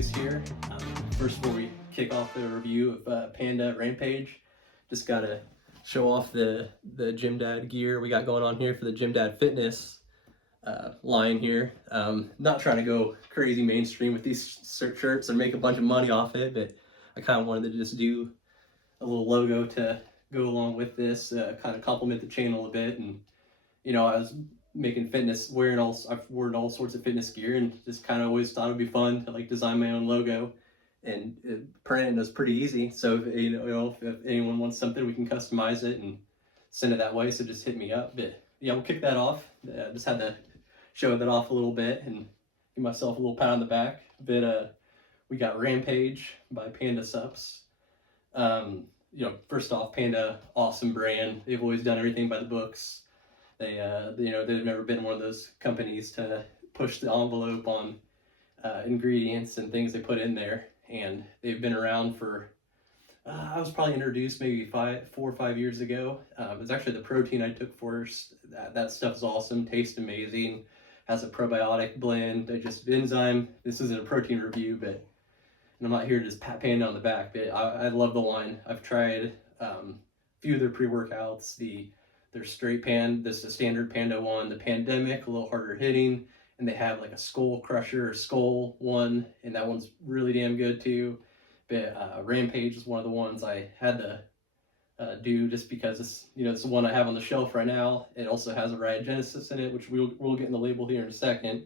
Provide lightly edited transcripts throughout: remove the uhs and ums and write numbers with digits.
news here. First, before we kick off the review of Panda Rampage, just gotta show off the Gym Dad gear we got going on here for the Gym Dad Fitness line here. Not trying to go crazy mainstream with these shirts and make a bunch of money off it, but I kind of wanted to just do a little logo to go along with this, kind of complement the channel a bit. And I was making fitness, I've worn all sorts of fitness gear, and just kind of always thought it'd be fun to like design my own logo, and printing is pretty easy. So if anyone wants something, we can customize it and send it that way. So just hit me up. But yeah, we'll kick that off. Just had to show that off a little bit and give myself a little pat on the back. But we got Rampage by Panda Sups. First off, Panda, awesome brand. They've always done everything by the books. They've never been one of those companies to push the envelope on ingredients and things they put in there. And they've been around for, I was probably introduced maybe 4 or 5 years ago. It was actually the protein I took first. That stuff's awesome, tastes amazing, has a probiotic blend, digestive enzyme. This isn't a protein review, but and I'm not here to just pat Panda on the back, but I love the line. I've tried a few of their pre-workouts, their straight this is the standard Panda one, the Pandemic, a little harder hitting, and they have like a Skull Crusher or Skull one, and that one's really damn good too. But Rampage is one of the ones I had to do just because it's the one I have on the shelf right now. It also has a Genesis in it, which we'll get in the label here in a second.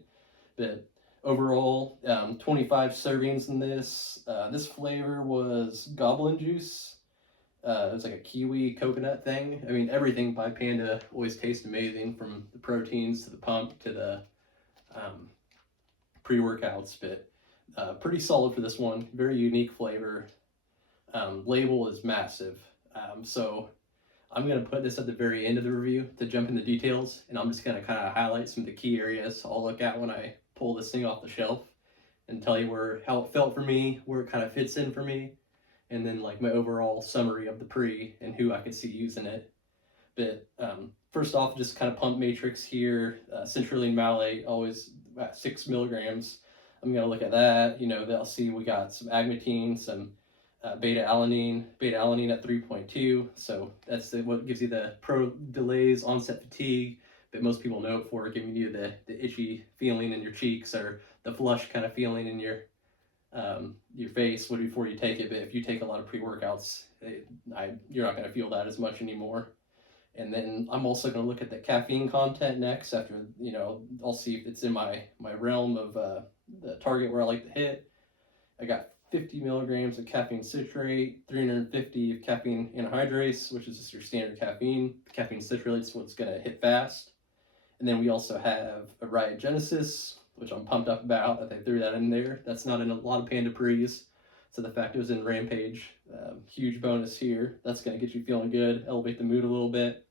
But overall, 25 servings in this. This flavor was Goblin juice. It was like a kiwi coconut thing. I mean, everything by Panda always tastes amazing, from the proteins to the pump to the pre-workouts. But pretty solid for this one. Very unique flavor. Label is massive. So I'm going to put this at the very end of the review to jump into details, and I'm just going to kind of highlight some of the key areas I'll look at when I pull this thing off the shelf and tell you how it felt for me, where it kind of fits in for me, and then like my overall summary of the pre and who I could see using it. But first off, just kind of pump matrix here, citrulline malate, always at 6 milligrams. I'm going to look at that. They'll see we got some agmatine, some beta-alanine at 3.2. So that's what gives you the delays onset fatigue, but most people know it for giving you the itchy feeling in your cheeks, or the flush kind of feeling in your face before you take it. But if you take a lot of pre-workouts, you're not going to feel that as much anymore. And then I'm also going to look at the caffeine content next. After I'll see if it's in my realm of the target where I like to hit. I got 50 milligrams of caffeine citrate, 350 of caffeine anhydrase, which is just your standard caffeine. Caffeine citrate is what's going to hit fast. And then we also have a Genesis, which I'm pumped up about that they threw that in there. That's not in a lot of Panda Pre's. So the fact it was in Rampage, huge bonus here. That's going to get you feeling good, elevate the mood a little bit.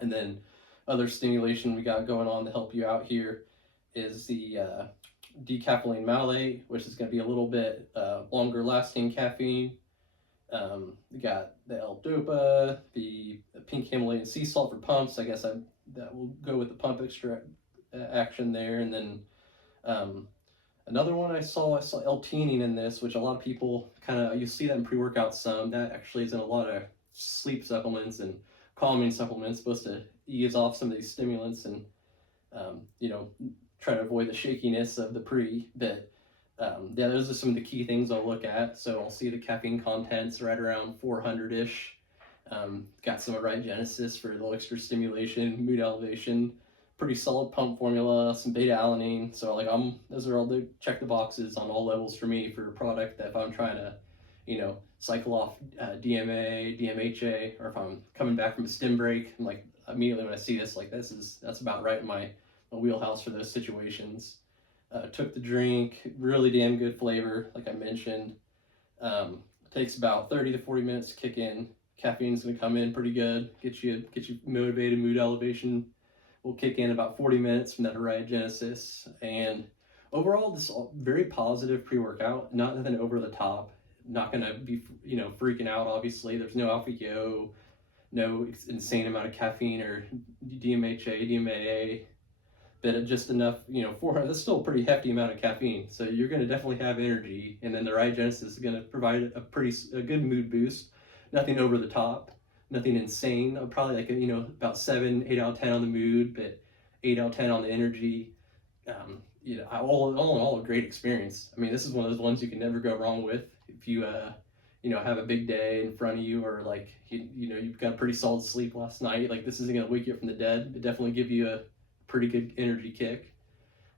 And then other stimulation we got going on to help you out here is the decaffeinated malate, which is going to be a little bit longer lasting caffeine. We got the L-Dopa, the pink Himalayan sea salt for pumps. I guess that will go with the pump extra action there. And then another one I saw L-theanine in this, which a lot of people you see that in pre-workouts some. That actually is in a lot of sleep supplements and calming supplements, supposed to ease off some of these stimulants and try to avoid the shakiness of the pre. But those are some of the key things I'll look at. So I'll see the caffeine contents right around 400-ish. Got some Genesis for a little extra stimulation, mood elevation, pretty solid pump formula, some beta-alanine. So those are all the check the boxes on all levels for me for a product that if I'm trying to, cycle off DMA, DMHA, or if I'm coming back from a stim break, I'm like, immediately when I see this, like that's about right in my wheelhouse for those situations. Took the drink, really damn good flavor, like I mentioned. Takes about 30 to 40 minutes to kick in. Caffeine's gonna come in pretty good, get you motivated. Mood elevation will kick in about 40 minutes from that Genesis. And overall, this is very positive pre-workout, nothing over the top. Not gonna be freaking out. Obviously, there's no alpha yo, no insane amount of caffeine or DMHA, DMAA. but just enough, 400, that's still a pretty hefty amount of caffeine. So you're going to definitely have energy. And then the right Genesis is going to provide a good mood boost. Nothing over the top, nothing insane. Probably like, about 7, 8 out of 10 on the mood, but 8 out of 10 on the energy. All in all, a great experience. I mean, this is one of those ones you can never go wrong with. If you, have a big day in front of you, or like, you've got a pretty solid sleep last night, like this isn't going to wake you up from the dead. It definitely give you a pretty good energy kick.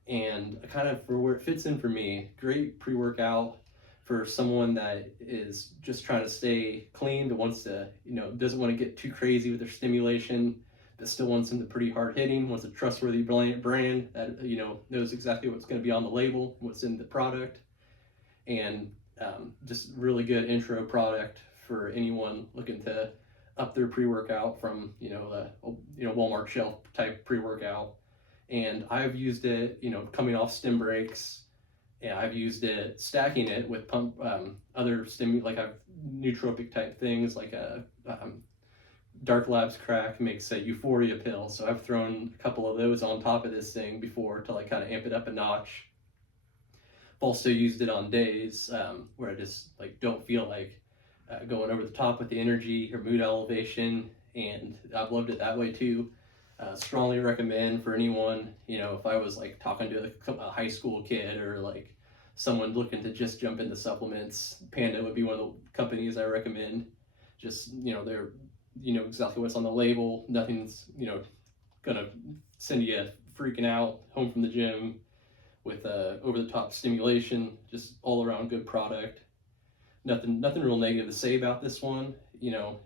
And kind of for where it fits in for me, great pre-workout for someone that is just trying to stay clean, but wants to, doesn't want to get too crazy with their stimulation, but still wants something pretty hard hitting, wants a trustworthy brand that, knows exactly what's going to be on the label, what's in the product. And just really good intro product for anyone looking to up their pre-workout from, Walmart shelf type pre-workout. And I've used it, coming off stim breaks, and I've used it stacking it with other like I've nootropic type things, like a Dark Labs Crack makes a Euphoria pill. So I've thrown a couple of those on top of this thing before to like kind of amp it up a notch. I've also used it on days where I just like don't feel like going over the top with the energy or mood elevation, and I've loved it that way too. Strongly recommend for anyone, if I was like talking to a high school kid or like someone looking to just jump into supplements, Panda would be one of the companies I recommend. Just, they're, exactly what's on the label. Nothing's, gonna send you freaking out home from the gym with over-the-top stimulation. Just all around good product. Nothing real negative to say about this one.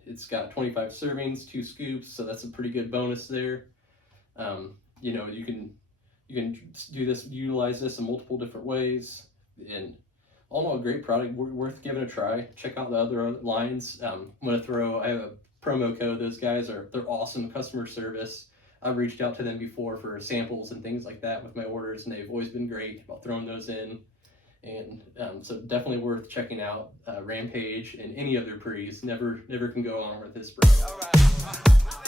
It's got 25 servings, 2 scoops, so that's a pretty good bonus there. You can do this, utilize this in multiple different ways, and all in all, great product, worth giving a try. Check out the other lines. I have a promo code. Those guys they're awesome customer service. I've reached out to them before for samples and things like that with my orders, and they've always been great about throwing those in. And so definitely worth checking out. Rampage and any other pre's never can go on with this brand.